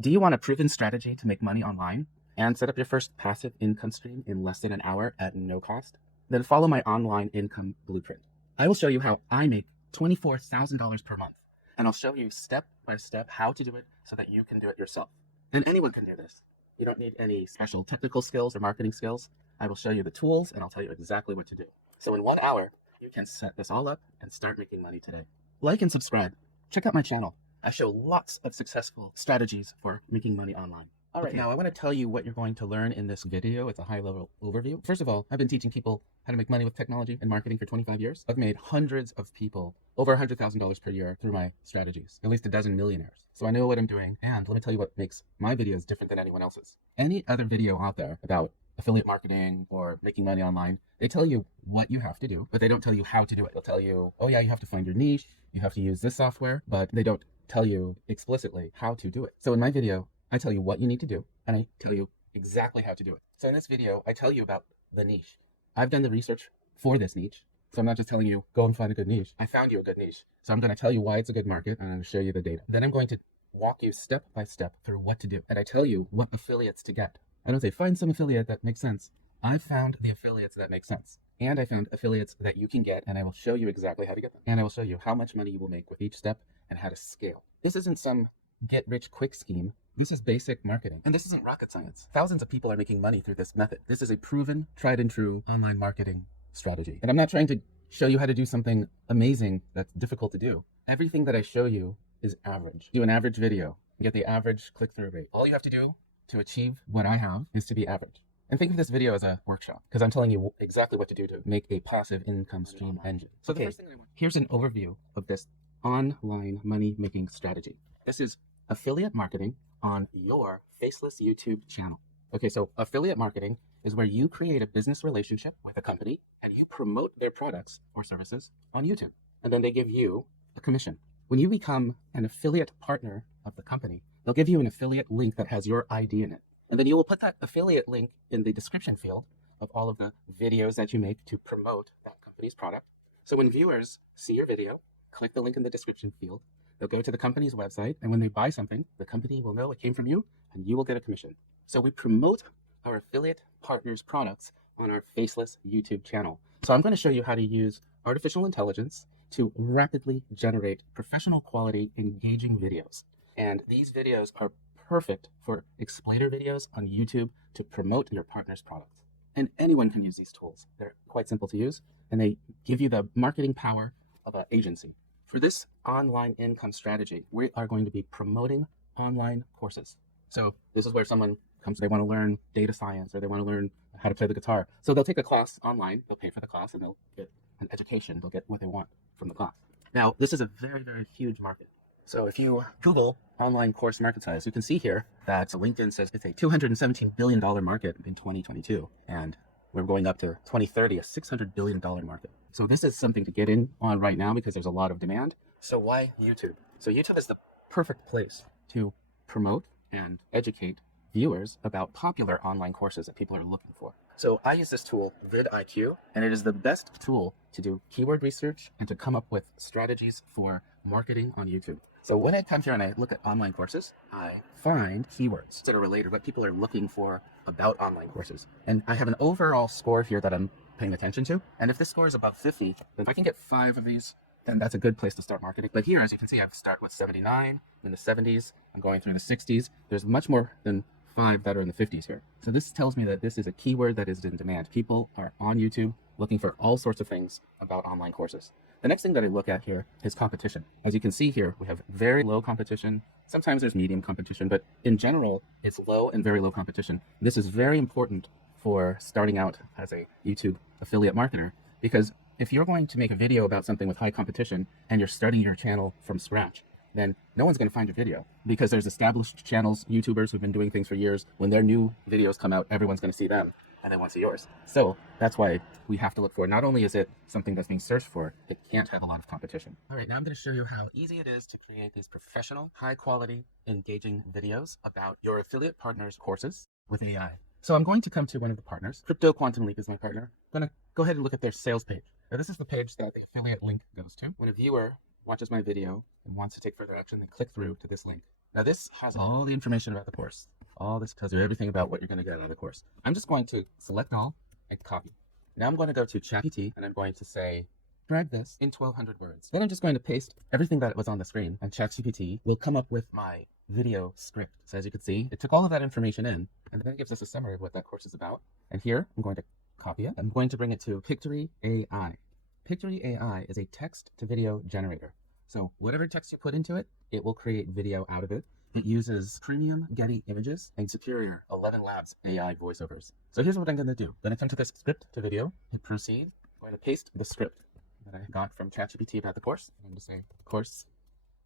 Do you want a proven strategy to make money online and set up your first passive income stream in less than an hour at no cost? Then follow my online income blueprint. I will show you how I make $24,000 per month, and I'll show you step by step how to do it so that you can do it yourself. And anyone can do this. You don't need any special technical skills or marketing skills. I will show you the tools and I'll tell you exactly what to do. So in 1 hour, you can set this all up and start making money today. Like and subscribe. Check out my channel. I show lots of successful strategies for making money online. All right, now I want to tell you what you're going to learn in this video. It's a high-level overview. First of all, I've been teaching people how to make money with technology and marketing for 25 years. I've made hundreds of people over $100,000 per year through my strategies, at least a dozen millionaires. So I know what I'm doing, and let me tell you what makes my videos different than anyone else's. Any other video out there about affiliate marketing or making money online, they tell you what you have to do, but they don't tell you how to do it. They'll tell you, oh yeah, you have to find your niche, you have to use this software, but they don't tell you explicitly how to do it. So in my video, I tell you what you need to do, and I tell you exactly how to do it. So in this video, I tell you about the niche. I've done the research for this niche, so I'm not just telling you, go and find a good niche. I found you a good niche. So I'm going to tell you why it's a good market, and I'm going to show you the data. Then I'm going to walk you step by step through what to do. And I tell you what affiliates to get. I don't say, find some affiliate that makes sense. I've found the affiliates that make sense. And I found affiliates that you can get, and I will show you exactly how to get them. And I will show you how much money you will make with each step and how to scale. This isn't some get-rich-quick scheme. This is basic marketing. And this isn't rocket science. Thousands of people are making money through this method. This is a proven, tried and true online marketing strategy. And I'm not trying to show you how to do something amazing that's difficult to do. Everything that I show you is average. Do an average video, get the average click-through rate. All you have to do to achieve what I have is to be average. And think of this video as a workshop, because I'm telling you exactly what to do to make a passive income stream engine. So the first thing here's an overview of this online money-making strategy. This is affiliate marketing on your faceless YouTube channel. Okay, so affiliate marketing is where you create a business relationship with a company and you promote their products or services on YouTube. And then they give you a commission. When you become an affiliate partner of the company, they'll give you an affiliate link that has your ID in it. And then you will put that affiliate link in the description field of all of the videos that you make to promote that company's product. So when viewers see your video, click the link in the description field, they'll go to the company's website, and when they buy something, the company will know it came from you, and you will get a commission. So we promote our affiliate partners' products on our faceless YouTube channel. So I'm going to show you how to use artificial intelligence to rapidly generate professional quality, engaging videos. And these videos are perfect for explainer videos on YouTube to promote your partner's products. And anyone can use these tools. They're quite simple to use, and they give you the marketing power of an agency. For this online income strategy, we are going to be promoting online courses. So this is where someone comes, they want to learn data science or they want to learn how to play the guitar. So they'll take a class online, they'll pay for the class, and they'll get an education. They'll get what they want from the class. Now, this is a very, very huge market. So if you Google online course market size, you can see here that LinkedIn says it's a $217 billion market in 2022. And we're going up to 2030, a $600 billion market. So this is something to get in on right now because there's a lot of demand. So why YouTube? So YouTube is the perfect place to promote and educate viewers about popular online courses that people are looking for. So I use this tool, VidIQ, and it is the best tool to do keyword research and to come up with strategies for marketing on YouTube. So when I come here and I look at online courses, I find keywords that are related, what people are looking for about online courses. And I have an overall score here that I'm paying attention to. And if this score is above 50, then if I can get 5 of these, then that's a good place to start marketing. But here, as you can see, I start with 79, in the 70s, I'm going through the 60s. There's much more than 5 that are in the 50s here. So this tells me that this is a keyword that is in demand. People are on YouTube looking for all sorts of things about online courses. The next thing that I look at here is competition. As you can see here, we have very low competition. Sometimes there's medium competition, but in general, it's low and very low competition. This is very important for starting out as a YouTube affiliate marketer, because if you're going to make a video about something with high competition and you're starting your channel from scratch, then no one's going to find your video because there's established channels, YouTubers who've been doing things for years. When their new videos come out, everyone's going to see them and they want to see yours. So that's why we have to look for, not only is it something that's being searched for, it can't have a lot of competition. All right, now I'm going to show you how easy it is to create these professional, high quality, engaging videos about your affiliate partners' courses with AI. So I'm going to come to one of the partners. Crypto Quantum Leap is my partner. I'm going to go ahead and look at their sales page. Now, this is the page that the affiliate link goes to. When a viewer watches my video and wants to take further action, they click through to this link. Now this has all the information about the course. All this tells you everything about what you're going to get out of the course. I'm just going to select all and copy. Now I'm going to go to ChatGPT and I'm going to say, drag this in 1200 words. Then I'm just going to paste everything that was on the screen, and ChatGPT will come up with my video script. So as you can see, it took all of that information in, and then it gives us a summary of what that course is about. And here, I'm going to copy it. I'm going to bring it to Pictory AI. Pictory AI is a text to video generator. So whatever text you put into it, it will create video out of it. It uses premium Getty images and superior 11 Labs AI voiceovers. So here's what I'm going to do. I'm going to come to this script to video, hit proceed. I'm going to paste the script that I got from ChatGPT about the course. I'm going to say course.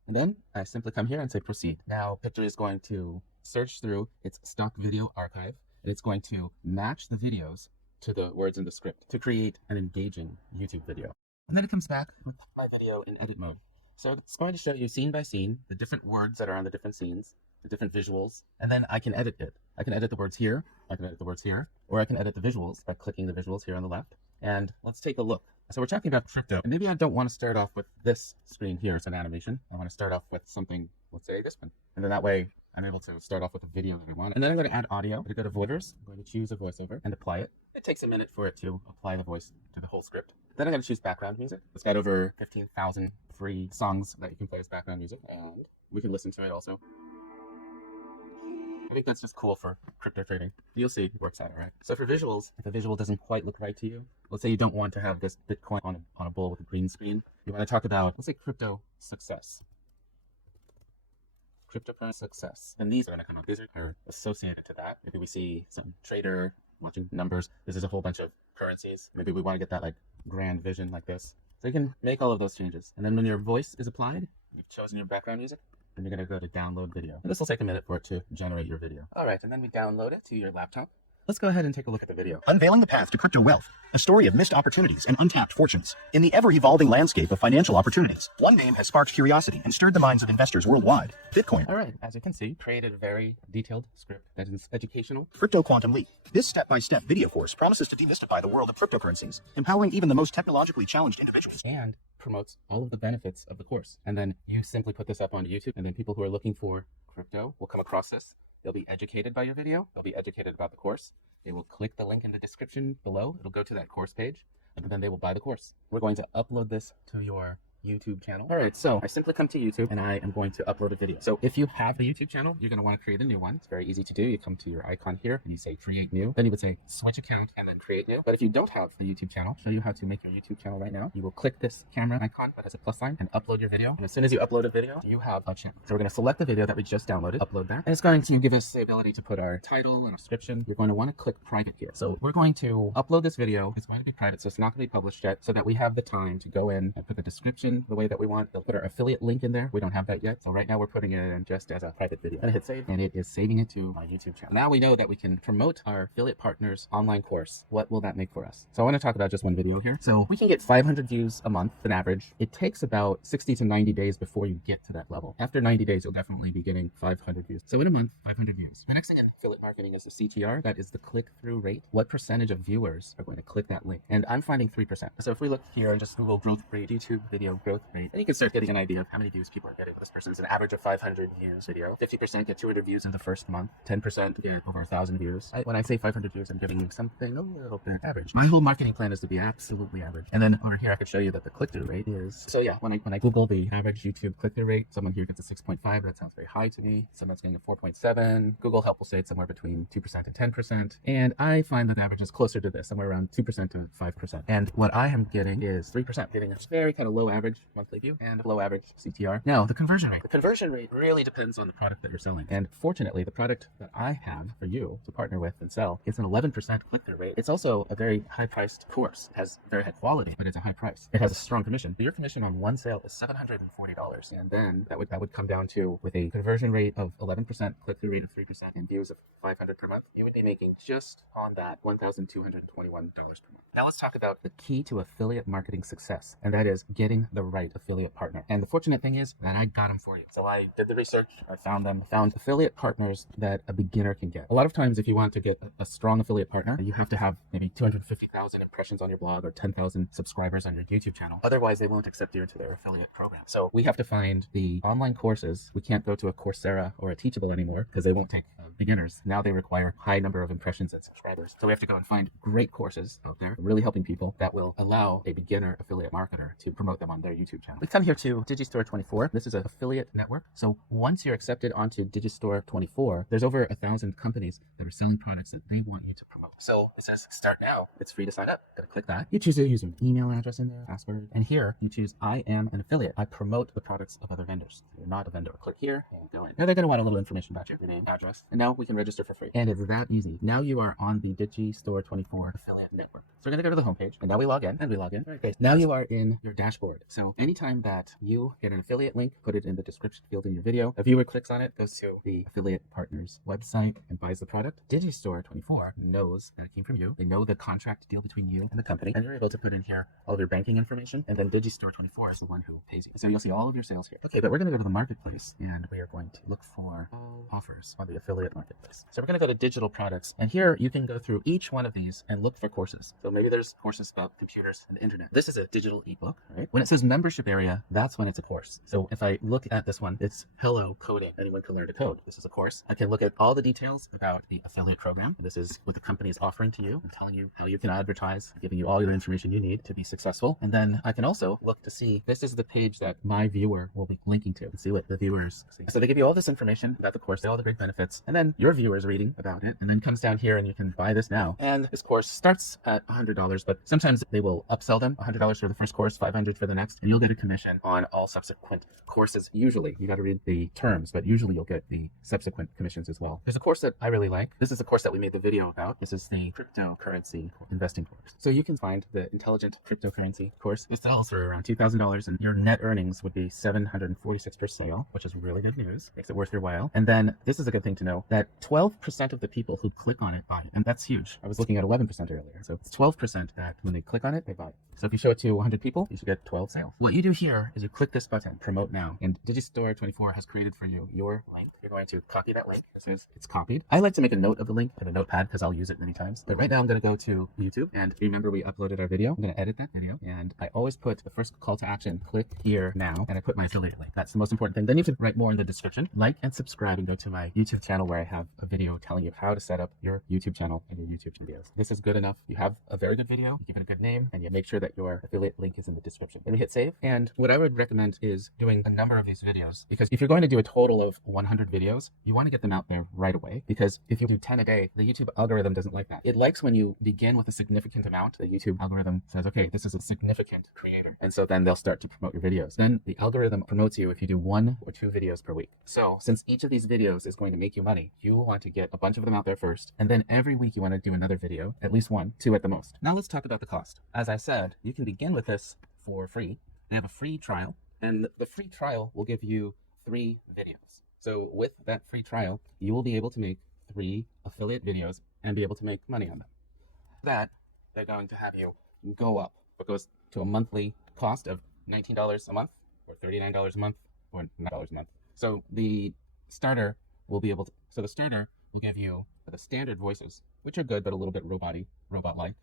And then I simply come here and say proceed. Now Pictory is going to search through its stock video archive, and it's going to match the videos to the words in the script to create an engaging YouTube video. And then it comes back with my video in edit mode. So it's going to show you scene by scene, the different words that are on the different scenes, the different visuals, and then I can edit it. I can edit the words here, I can edit the words here, or I can edit the visuals by clicking the visuals here on the left. And let's take a look. So we're talking about crypto, and maybe I don't want to start off with this screen here as an animation. I want to start off with something, let's say this one. And then that way I'm able to start off with a video that I want. And then I'm going to add audio. I'm going to go to voiceovers. I'm going to choose a voiceover and apply it. It takes a minute for it to apply the voice to the whole script. Then I'm going to choose background music. It's got over 15,000 free songs that you can play as background music, and we can listen to it also. I think that's just cool for crypto trading. You'll see it works out all right. So for visuals, if a visual doesn't quite look right to you, let's say you don't want to have this Bitcoin on a bowl with a green screen. You want to talk about, let's say, crypto success. Cryptocurrency success. And these are going to come up. These are associated to that. Maybe we see some trader watching numbers. This is a whole bunch of currencies. Maybe we want to get that like grand vision like this. So you can make all of those changes. And then when your voice is applied, you've chosen your background music, and you're going to go to download video. And this will take a minute for it to generate your video. All right, and then we download it to your laptop. Let's go ahead and take a look at the video. Unveiling the path to crypto wealth, a story of missed opportunities and untapped fortunes. In the ever-evolving landscape of financial opportunities, one name has sparked curiosity and stirred the minds of investors worldwide: Bitcoin. All right, as you can see, created a very detailed script that is educational. Crypto Quantum Leap. This step-by-step video course promises to demystify the world of cryptocurrencies, empowering even the most technologically challenged individuals. And promotes all of the benefits of the course. And then you simply put this up onto YouTube, and then people who are looking for crypto will come across this. They'll be educated by your video. They'll be educated about the course. They will click the link in the description below. It'll go to that course page, and then they will buy the course. We're going to upload this to your YouTube channel. All right, so I simply come to YouTube and I am going to upload a video. So if you have a YouTube channel, you're going to want to create a new one. It's very easy to do. You come to your icon here and you say create new. Then you would say switch account and then create new. But if you don't have a YouTube channel, I'll show you how to make your YouTube channel right now. You will click this camera icon that has a plus sign and upload your video. And as soon as you upload a video, you have a channel. So we're going to select the video that we just downloaded, upload that. And it's going to give us the ability to put our title and description. You're going to want to click private here. So we're going to upload this video. It's going to be private, so it's not going to be published yet, so that we have the time to go in and put the description the way that we want. They'll put our affiliate link in there. We don't have that yet. So right now we're putting it in just as a private video. And hit save, and it is saving it to my YouTube channel. Now we know that we can promote our affiliate partners online course. What will that make for us? So I want to talk about just one video here. So we can get 500 views a month on average. It takes about 60 to 90 days before you get to that level. After 90 days, you'll definitely be getting 500 views. So in a month, 500 views. The next thing in affiliate marketing is the CTR. That is the click-through rate. What percentage of viewers are going to click that link? And I'm finding 3%. So if we look here and just Google growth rate, YouTube video growth rate, then you can start getting an idea of how many views people are getting. This person's an average of 500 views video. 50% get 200 views in the first month. 10% get over 1,000 views. When I say 500 views, I'm giving you something a little bit average. My whole marketing plan is to be absolutely average. And then over here, I could show you that the click-through rate is, so yeah, when I Google the average YouTube click-through rate, someone here gets a 6.5. That sounds very high to me. Someone's getting a 4.7. Google Help will say it's somewhere between 2% and 10%. And I find that the average is closer to this, somewhere around 2% to 5%. And what I am getting is 3%, getting a very kind of low average monthly view and low average CTR. Now, the conversion rate. The conversion rate really depends on the product that you're selling. And fortunately, the product that I have for you to partner with and sell is an 11% click-through rate. It's also a very high-priced course. It has very high quality, but it's a high price. It has a strong commission. Your commission on one sale is $740. And then that would come down to, with a conversion rate of 11%, click-through rate of 3%, and views of 500 per month, you would be making just on that $1,221 per month. Now let's talk about the key to affiliate marketing success, and that is getting the the right affiliate partner. And the fortunate thing is that I got them for you. So I did the research, I found affiliate partners that a beginner can get. A lot of times, if you want to get a strong affiliate partner, you have to have maybe 250,000 impressions on your blog or 10,000 subscribers on your YouTube channel. Otherwise, they won't accept you into their affiliate program. So we have to find the online courses. We can't go to a Coursera or a Teachable anymore because they won't take beginners. Now they require high number of impressions and subscribers. So we have to go and find great courses out there, really helping people that will allow a beginner affiliate marketer to promote them on their YouTube channel. We come here to Digistore 24. This is an affiliate network. So once you're accepted onto Digistore 24, there's over 1,000 companies that are selling products that they want you to promote. So it says start now. It's free to sign up. Gonna click that. You choose to use an email address in there, password, and here you choose I am an affiliate. I promote the products of other vendors. You're not a vendor. Click here and go in. Now they're gonna want a little information about you, your name, address, and now we can register for free. And it's that easy. Now you are on the Digistore 24 affiliate network. So we're gonna go to the homepage, and now we log in, Okay. Now you are in your dashboard. So anytime that you get an affiliate link, put it in the description field in your video. A viewer clicks on it, goes to the affiliate partner's website and buys the product. Digistore 24 knows that it came from you. They know the contract deal between you and the company, and you're able to put in here all of your banking information, and then Digistore 24 is the one who pays you. So you'll see all of your sales here. Okay, but we're gonna go to the marketplace, and we are going to look for offers on the affiliate marketplace. So we're gonna go to digital products, and here you can go through each one of these and look for courses. So maybe there's courses about computers and the internet. This is a digital ebook, right? When it says membership area, that's when it's a course. So if I look at this one, it's Hello Coding. Anyone can learn to code. This is a course. I can look at all the details about the affiliate program. This is what the company is offering to you and telling you how you can advertise, giving you all the information you need to be successful. And then I can also look to see, this is the page that my viewer will be linking to and see what the viewers see. So they give you all this information about the course, all the great benefits, and then your viewer is reading about it, and then comes down here and you can buy this now. And this course starts at $100, but sometimes they will upsell them. $100 for the first course, $500 for the next, and you'll get a commission on all subsequent courses. Usually, you got to read the terms, but usually you'll get the subsequent commissions as well. There's a course that I really like. This is the course that we made the video about. This is the cryptocurrency investing course. So you can find the intelligent cryptocurrency course. It sells for around $2,000, and your net earnings would be $746 per sale, which is really good news. Makes it worth your while. And then this is a good thing to know that 12% of the people who click on it buy it, and that's huge. I was looking at 11% earlier, so it's 12% that when they click on it, they buy it. So if you show it to 100 people, you should get 12 sales. What you do here is you click this button, promote now, and Digistore 24 has created for you your link. You're going to copy that link. It says it's copied. I like to make a note of the link in a notepad because I'll use it many times. But right now I'm going to go to YouTube, and remember we uploaded our video. I'm going to edit that video, and I always put the first call to action, click here now, and I put my affiliate link. That's the most important thing. Then you have to write more in the description. Like and subscribe and go to my YouTube channel where I have a video telling you how to set up your YouTube channel and your YouTube videos. This is good enough. You have a very good video, you give it a good name, and you make sure that your affiliate link is in the description. Then we hit save. And what I would recommend is doing a number of these videos, because if you're going to do a total of 100 videos, you want to get them out there right away, because if you do 10 a day, the YouTube algorithm doesn't like that. It likes when you begin with a significant amount. The YouTube algorithm says, okay, this is a significant creator. And so then they'll start to promote your videos. Then the algorithm promotes you if you do 1 or 2 videos per week. So since each of these videos is going to make you money, you want to get a bunch of them out there first. And then every week you want to do another video, at least 1, 2 at the most. Now let's talk about the cost. As I said, you can begin with this for free. They have a free trial, and the free trial will give you 3 videos. So with that free trial, you will be able to make 3 affiliate videos and be able to make money on them. That they're going to have you go up. It goes to a monthly cost of $19 a month, or $39 a month, or $9 a month. So the starter will be able to, so the starter will give you the standard voices, which are good, but a little bit robot-like,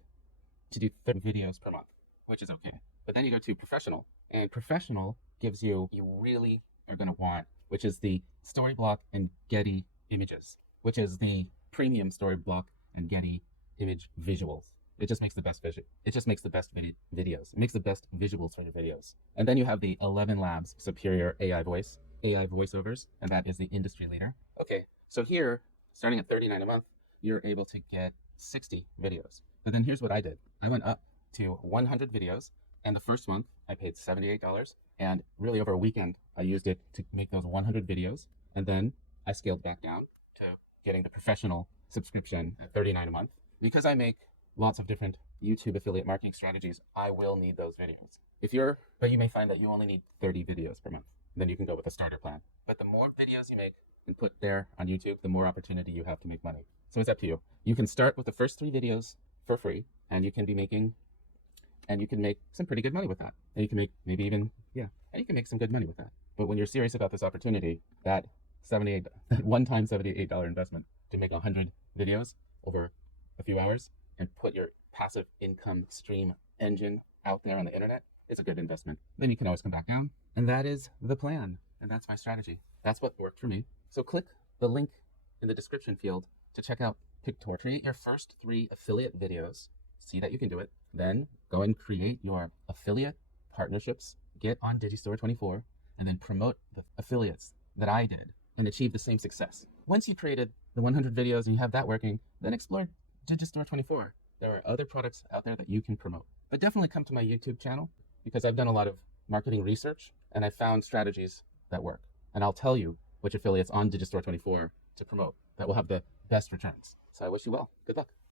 to do 30 videos per month, which is okay. But then you go to professional, and professional gives you really are going to want, which is the story block and Getty images, which is the premium story block and Getty image visuals. It just makes the best It just makes the best videos. It makes the best visuals for your videos. And then you have the 11 Labs Superior AI voiceovers, and that is the industry leader. Okay, so here, starting at $39 a month, you're able to get 60 videos. But then here's what I did. I went up to 100 videos, and the first month I paid $78, and really over a weekend I used it to make those 100 videos, and then I scaled back down to getting the professional subscription at $39 a month. Because I make lots of different YouTube affiliate marketing strategies, I will need those videos. But you may find that you only need 30 videos per month. Then you can go with a starter plan. But the more videos you make and put there on YouTube, the more opportunity you have to make money. So it's up to you. You can start with the first 3 videos for free, and you can be making and you can make some pretty good money with that. And you can make maybe even, yeah, and you can make some good money with that. But when you're serious about this opportunity, that one-time $78 investment to make 100 videos over a few hours and put your passive income stream engine out there on the internet is a good investment. Then you can always come back down. And that is the plan. And that's my strategy. That's what worked for me. So click the link in the description field to check out Pictory. Create your first 3 affiliate videos. See that you can do it. Then go and create your affiliate partnerships. Get on Digistore24 and then promote the affiliates that I did and achieve the same success. Once you created the 100 videos and you have that working, then explore Digistore24. There are other products out there that you can promote. But definitely come to my YouTube channel because I've done a lot of marketing research and I found strategies that work. And I'll tell you which affiliates on Digistore24 to promote that will have the best returns. So I wish you well. Good luck.